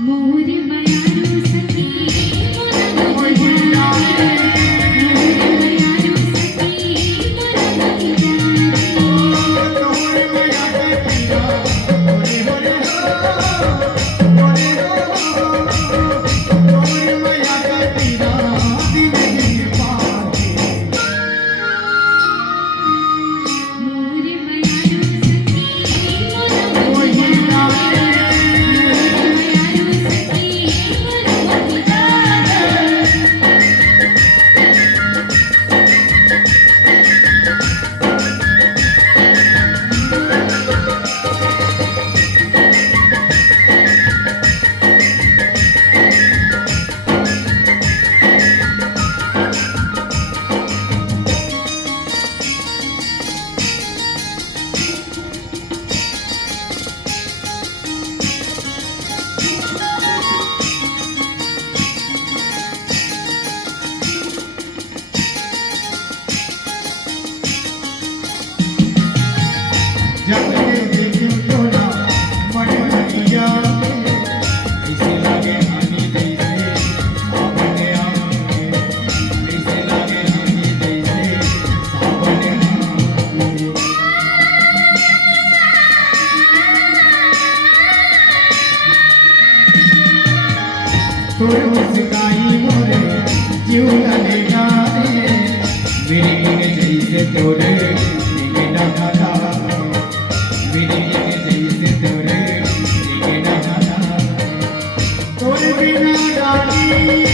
मोर मायारू सखी मोरा मोहि जाने मोर मायारू सखी मोरा मोहि जाने मोर माया के पिया मोरे मोरे हो मोरे हो मोर माया के पिया दिन दिन पाके मोर मायारू सखी मोरा मोहि मोहि जाने जाने मायारू सखी मोरा मोहि जाने जब देखूं तो ना मन भरिया ऐसे लगे हनी जैसे सावन आए ऐसे लगे हनी जैसे सावन आए तोर मुस्काई मोरे जीव लगेगा रे मेरे जैसे तोरे निके ना खाना मेरे जैसे तोरे निके ना खाना तोर बिना रानी